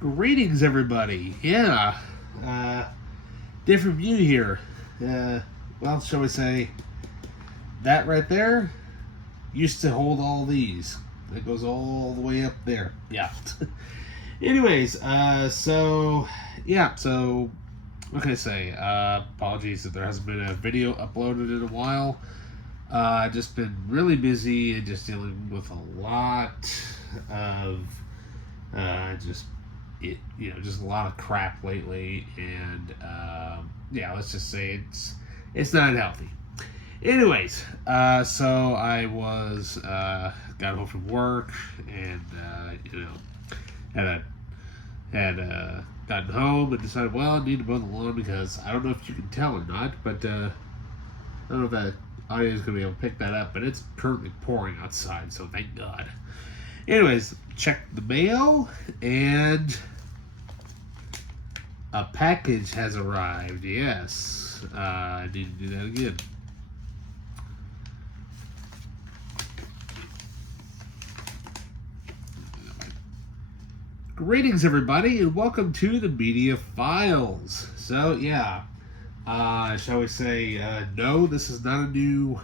Greetings, everybody. Yeah, different view here. Well, shall we say, that right there used to hold all these. It goes all the way up there. Yeah. Anyways, what can I say? Apologies if there hasn't been a video uploaded in a while. Just been really busy and just dealing with a lot of just a lot of crap lately, and let's just say it's not healthy. Anyways, so I was got home from work, and had gotten home and decided, well, I need to mow the lawn because I don't know if you can tell or not, but I don't know if that audio is going to be able to pick that up, but it's currently pouring outside, so thank God. Anyways, check the mail, and a package has arrived. Yes, I need to do that again. Greetings, everybody, and welcome to the Media Files. So, yeah, shall we say, no, this is not a new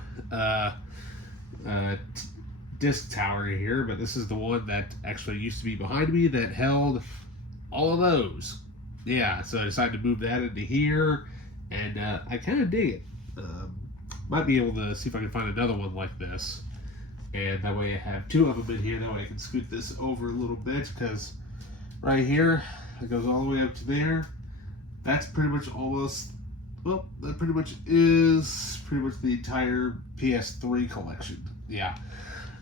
disc tower here, but this is the one that actually used to be behind me that held all of those. Yeah, so I decided to move that into here, and I kind of dig it. Might be able to see if I can find another one like this, and that way I have two of them in here. That way I can scoot this over a little bit, because right here, it goes all the way up to there. That's pretty much almost, well, that pretty much is the entire PS3 collection. Yeah.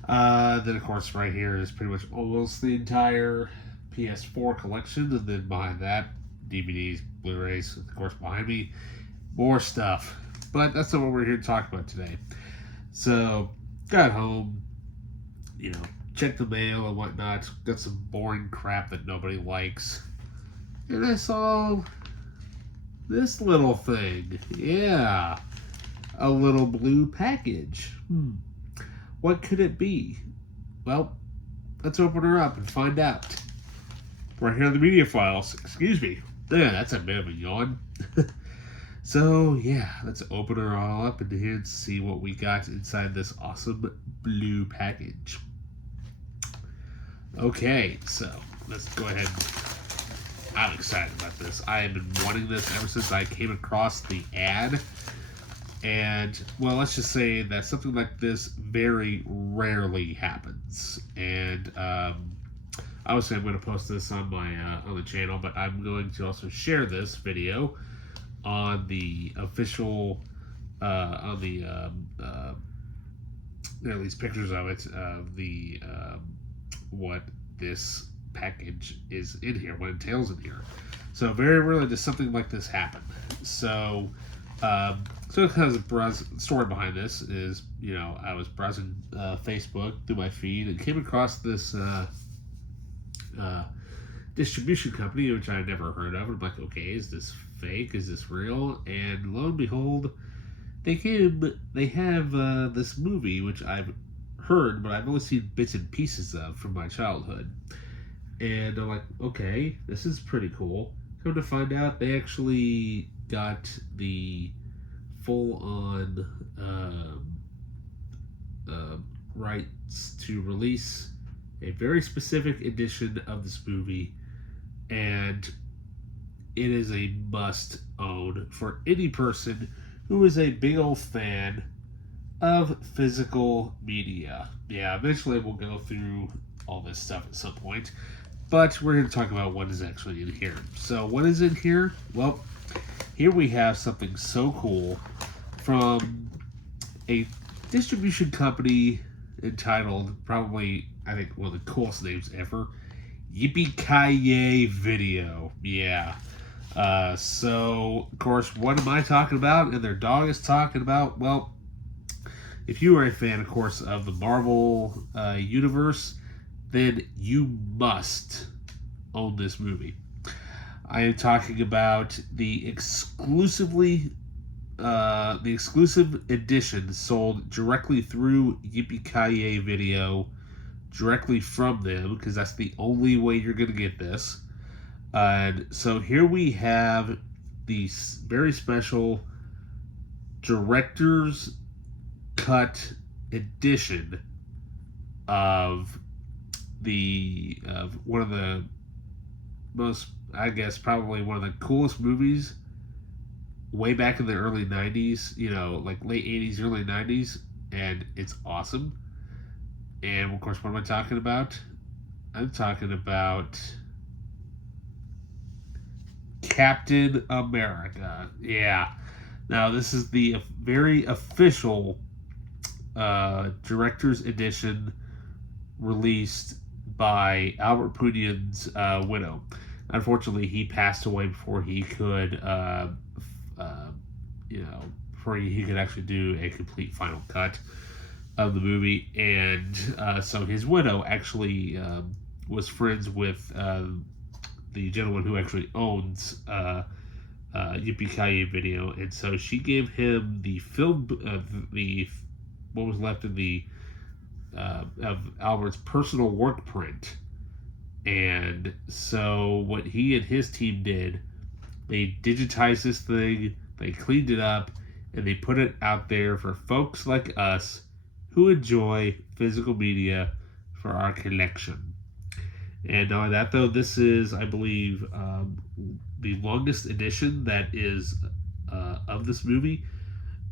Then, of course, right here is pretty much almost the entire PS4 collection. And then behind that, DVDs, Blu-rays, of course, behind me, more stuff. But that's not what we're here to talk about today. So, got home, checked the mail and whatnot, got some boring crap that nobody likes. And I saw this little thing. Yeah. A little blue package. What could it be? Well, let's open her up and find out. Right here on the Media Files. Excuse me. Yeah, that's a bit of a yawn. So, yeah, let's open her all up into here and see what we got inside this awesome blue package. Okay, so let's go ahead. I'm excited about this. I have been wanting this ever since I came across the ad. And, well, let's just say that something like this very rarely happens. And obviously I'm going to post this on my on the channel, but I'm going to also share this video on the official, these pictures of it, of the what this package is in here, what it entails in here. So very rarely does something like this happen. So because the story behind this is, I was browsing Facebook through my feed and came across this distribution company, which I had never heard of. I'm like, okay, is this fake? Is this real? And lo and behold, they have this movie, which I've heard, but I've only seen bits and pieces of from my childhood. And I'm like, okay, this is pretty cool. Come to find out, they actually got the full-on rights to release a very specific edition of this movie, and it is a must-own for any person who is a big old fan of physical media. Yeah, eventually we'll go through all this stuff at some point, but we're going to talk about what is actually in here. So what is in here? Well, here we have something so cool from a distribution company entitled, probably, I think, one of the coolest names ever, Yippie Kai-Yay Video. Yeah. So, of course, what am I talking about? And their dog is talking about? Well, if you are a fan, of course, of the Marvel universe, then you must own this movie. I am talking about the exclusive edition sold directly through Yippie Kai-Yay Video, directly from them, because that's the only way you're going to get this. And so here we have the very special director's cut edition of one of the most, I guess, probably one of the coolest movies way back in the early 90s, like late 80s, early 90s, and it's awesome. And of course, what am I talking about? I'm talking about Captain America. Yeah. Now, this is the very official director's edition released by Albert Pudian's widow. Unfortunately, he passed away before he could, before he could actually do a complete final cut of the movie. And so his widow actually was friends with the gentleman who actually owns Yippie Kai-Yay Video, and so she gave him the film, what was left of of Albert's personal work print. And so what he and his team did, they digitized this thing, they cleaned it up, and they put it out there for folks like us who enjoy physical media for our collection. And not only that, though, this is, I believe, the longest edition that is of this movie.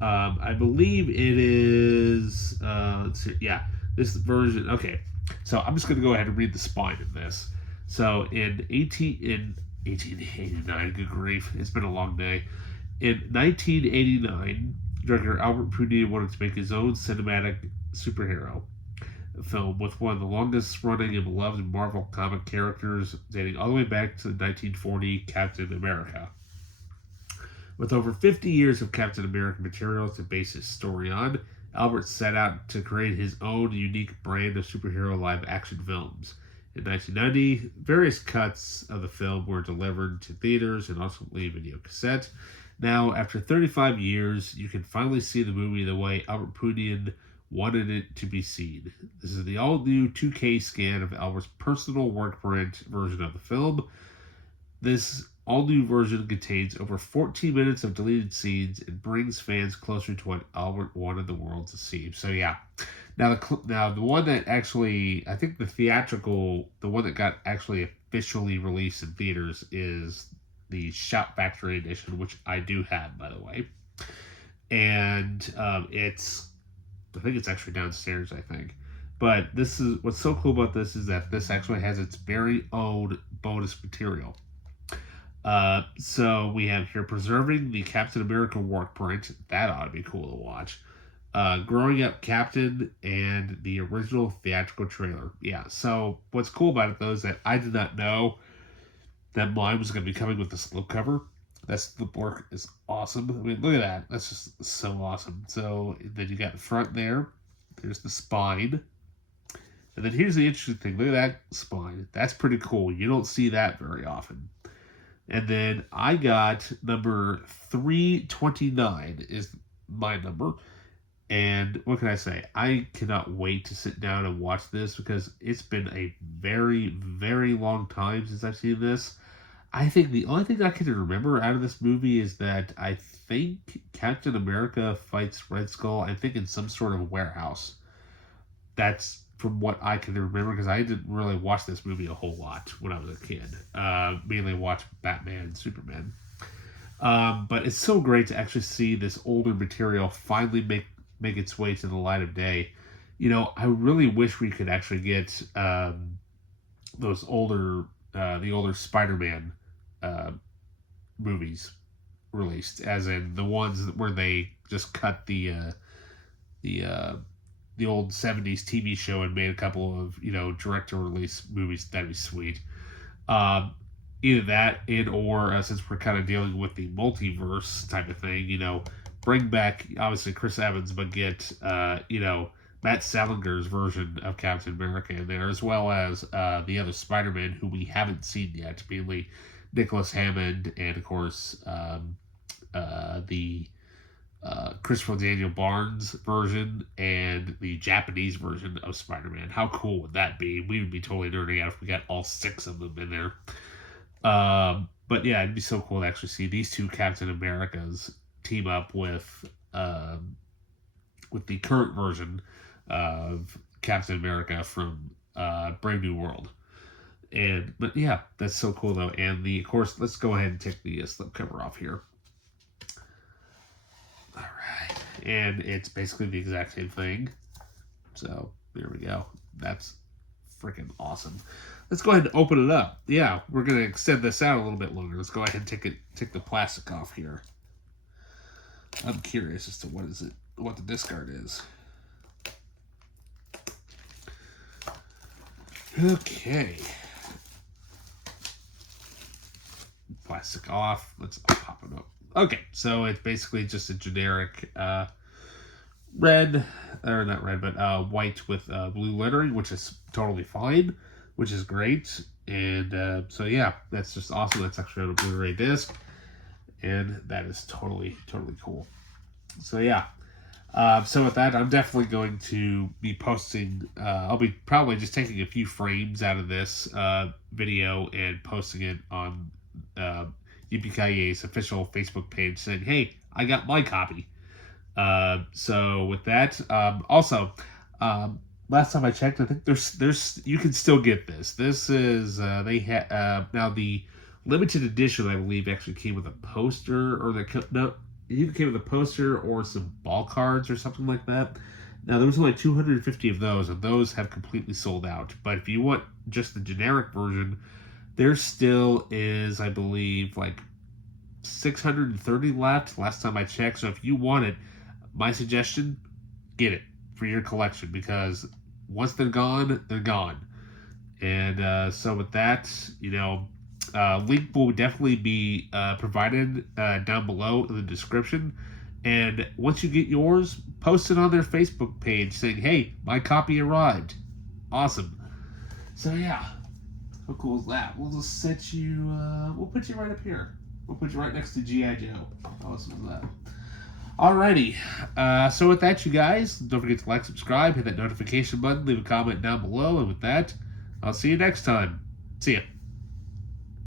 I believe it is, let's see, yeah, this version, okay. So I'm just going to go ahead and read the spine of this. So in 1889, good grief, it's been a long day. In 1989, director Albert Pudian wanted to make his own cinematic superhero film with one of the longest running and beloved Marvel comic characters dating all the way back to the 1940 Captain America. With over 50 years of Captain America material to base his story on, Albert set out to create his own unique brand of superhero live-action films. In 1990, various cuts of the film were delivered to theaters and ultimately video cassette. Now, after 35 years, you can finally see the movie the way Albert Pudian wanted it to be seen. This is the all-new 2K scan of Albert's personal work print version of the film. This all-new version contains over 14 minutes of deleted scenes and brings fans closer to what Albert wanted the world to see. So yeah, now the one that actually, I think the one that got actually officially released in theaters is the Shout Factory edition, which I do have, by the way. And I think it's actually downstairs, I think. But this is what's so cool about this is that this actually has its very own bonus material. So we have here preserving the Captain America work print. That ought to be cool to watch. Growing Up Captain and the original theatrical trailer. Yeah, so what's cool about it though is that I did not know that mine was going to be coming with the slipcover. The work is awesome. I mean, look at that. That's just so awesome. So then you got the front there. There's the spine. And then here's the interesting thing. Look at that spine. That's pretty cool. You don't see that very often. And then I got number 329 is my number. And what can I say? I cannot wait to sit down and watch this because it's been a very, very long time since I've seen this. I think the only thing I can remember out of this movie is that I think Captain America fights Red Skull, I think in some sort of warehouse. That's from what I can remember because I didn't really watch this movie a whole lot when I was a kid. Mainly watched Batman and Superman. But it's so great to actually see this older material finally make its way to the light of day. I really wish we could actually get those older Spider-Man movies released, as in the ones where they just cut the old 70s TV show and made a couple of director release movies. That'd be sweet. Either that or since we're kind of dealing with the multiverse type of thing, bring back obviously Chris Evans, but get Matt Salinger's version of Captain America in there, as well as the other Spider-Man who we haven't seen yet, mainly Nicholas Hammond and of course the Christopher Daniel Barnes version and the Japanese version of Spider-Man. How cool would that be? We would be totally nerding out if we got all 6 of them in there. But yeah, it'd be so cool to actually see these two Captain Americas team up with the current version of Captain America from Brave New World. But yeah, that's so cool though. And of course, let's go ahead and take the slipcover off here. All right, and it's basically the exact same thing. So there we go. That's freaking awesome. Let's go ahead and open it up. Yeah, we're gonna extend this out a little bit longer. Let's go ahead and take the plastic off here. I'm curious as to what the discard is. Okay. Plastic off. Let's pop it up. Okay, so it's basically just a generic red, or not red, but white with blue lettering, which is totally fine, which is great. And so yeah, that's just awesome. That's actually on a Blu-ray disc, and that is totally cool. So yeah. So with that, I'm definitely going to be posting, I'll be probably just taking a few frames out of this video and posting it on Yippie Kai-Yay's official Facebook page saying, hey, I got my copy. So with that, also, last time I checked, I think there's you can still get this. This is, now the limited edition, I believe, actually came with a poster, or it either came with a poster or some ball cards or something like that. Now, there was only 250 of those, and those have completely sold out. But if you want just the generic version, there still is, I believe, like 630 left last time I checked. So if you want it, my suggestion, get it for your collection, because once they're gone, they're gone. And so with that, link will definitely be provided down below in the description. And once you get yours, post it on their Facebook page saying, hey, my copy arrived. Awesome. So yeah, how cool is that? We'll just set you, we'll put you right up here. We'll put you right next to G.I. Joe. How awesome is that? Alrighty. So with that, you guys, don't forget to like, subscribe, hit that notification button, leave a comment down below. And with that, I'll see you next time. See ya.